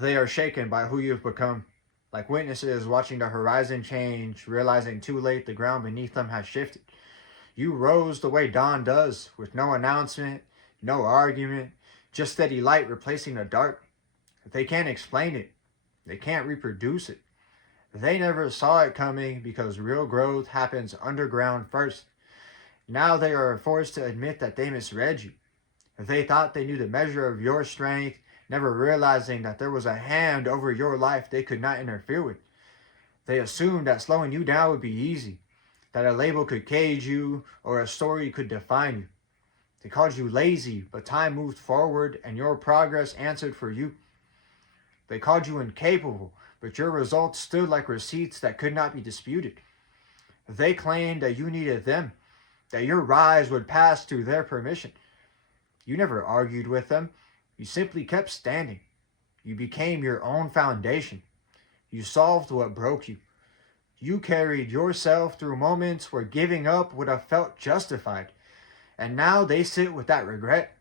They are shaken by who you've become, like witnesses watching the horizon change, realizing too late the ground beneath them has shifted. You rose the way dawn does, with no announcement, no argument, just steady light replacing the dark. They can't explain it. They can't reproduce it. They never saw it coming because real growth happens underground first. Now they are forced to admit that they misread you. They thought they knew the measure of your strength, never realizing that there was a hand over your life they could not interfere with. They assumed that slowing you down would be easy, that a label could cage you or a story could define you. They called you lazy, but time moved forward and your progress answered for you. They called you incapable, but your results stood like receipts that could not be disputed. They claimed that you needed them, that your rise would pass through their permission. You never argued with them. You simply kept standing. You became your own foundation. You solved what broke you. You carried yourself through moments where giving up would have felt justified. And now they sit with that regret.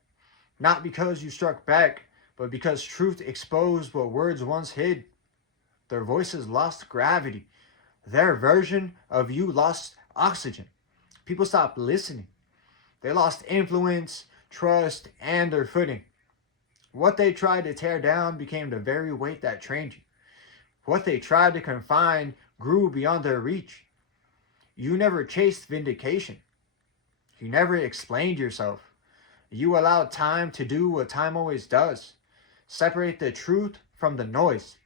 Not because you struck back, but because truth exposed what words once hid. Their voices lost gravity. Their version of you lost oxygen. People stopped listening. They lost influence, trust, and their footing. What they tried to tear down became the very weight that trained you. What they tried to confine grew beyond their reach. You never chased vindication. You never explained yourself. You allowed time to do what time always does. Separate the truth from the noise.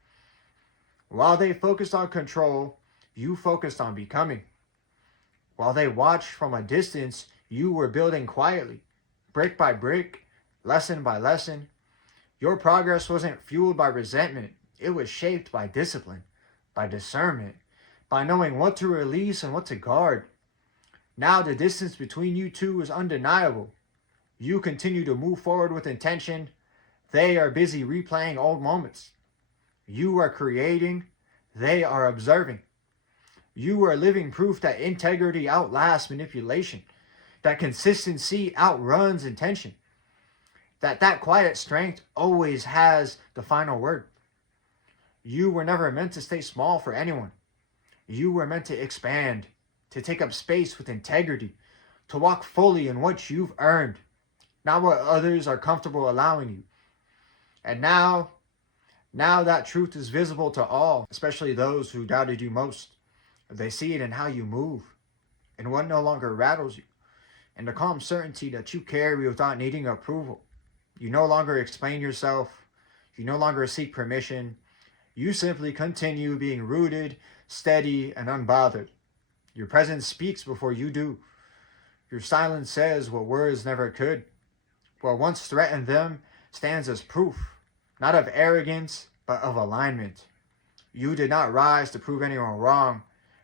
While they focused on control, you focused on becoming. While they watched from a distance, you were building quietly, brick by brick, lesson by lesson. Your progress wasn't fueled by resentment. It was shaped by discipline, by discernment, by knowing what to release and what to guard. Now the distance between you two is undeniable. You continue to move forward with intention. They are busy replaying old moments. You are creating. They are observing. You are living proof that integrity outlasts manipulation, that consistency outruns intention, that quiet strength always has the final word. You were never meant to stay small for anyone. You were meant to expand, to take up space with integrity, to walk fully in what you've earned, not what others are comfortable allowing you. And now that truth is visible to all, especially those who doubted you most. They see it in how you move, in what no longer rattles you, in the calm certainty that you carry without needing approval. You no longer explain yourself. You no longer seek permission. You simply continue being rooted, steady, and unbothered. Your presence speaks before you do. Your silence says what words never could. What once threatened them stands as proof, not of arrogance, but of alignment. You did not rise to prove anyone wrong.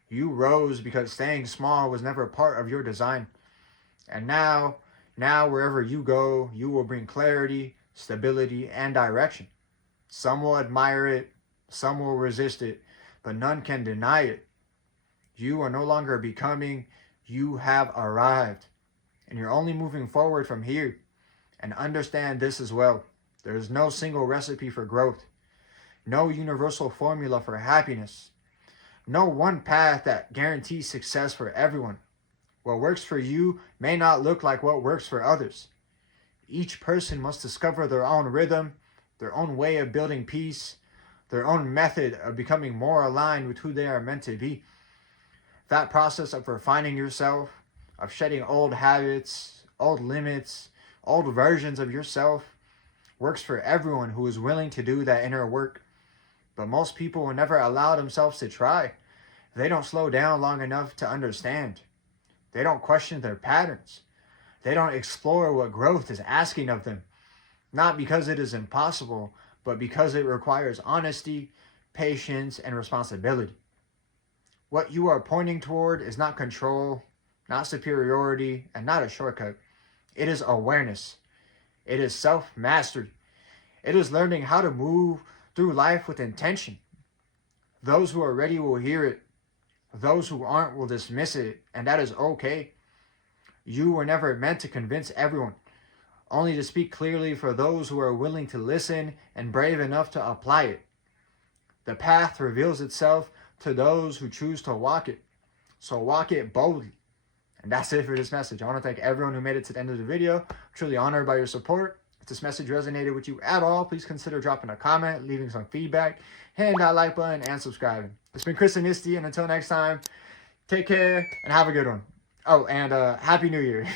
You rose because staying small was never part of your design. And now wherever you go, you will bring clarity, stability, and direction. Some will admire it, some will resist it, but none can deny it. You are no longer becoming, you have arrived. And you're only moving forward from here. And understand this as well. There is no single recipe for growth. No universal formula for happiness. No one path that guarantees success for everyone. What works for you may not look like what works for others. Each person must discover their own rhythm, their own way of building peace, their own method of becoming more aligned with who they are meant to be. That process of refining yourself, of shedding old habits, old limits, old versions of yourself, works for everyone who is willing to do that inner work. But most people will never allow themselves to try. They don't slow down long enough to understand. They don't question their patterns. They don't explore what growth is asking of them. Not because it is impossible, but because it requires honesty, patience, and responsibility. What you are pointing toward is not control, not superiority, and not a shortcut. It is awareness. It is self-mastery. It is learning how to move through life with intention. Those who are ready will hear it. Those who aren't will dismiss it, and that is okay. You were never meant to convince everyone, only to speak clearly for those who are willing to listen and brave enough to apply it. The path reveals itself to those who choose to walk it. So walk it boldly. And that's it for this message. I want to thank everyone who made it to the end of the video. I'm truly honored by your support. If this message resonated with you at all, please consider dropping a comment, leaving some feedback, hitting that like button, and subscribing. It's been Chris and Nisty, and until next time, take care and have a good one. Oh, and Happy New Year.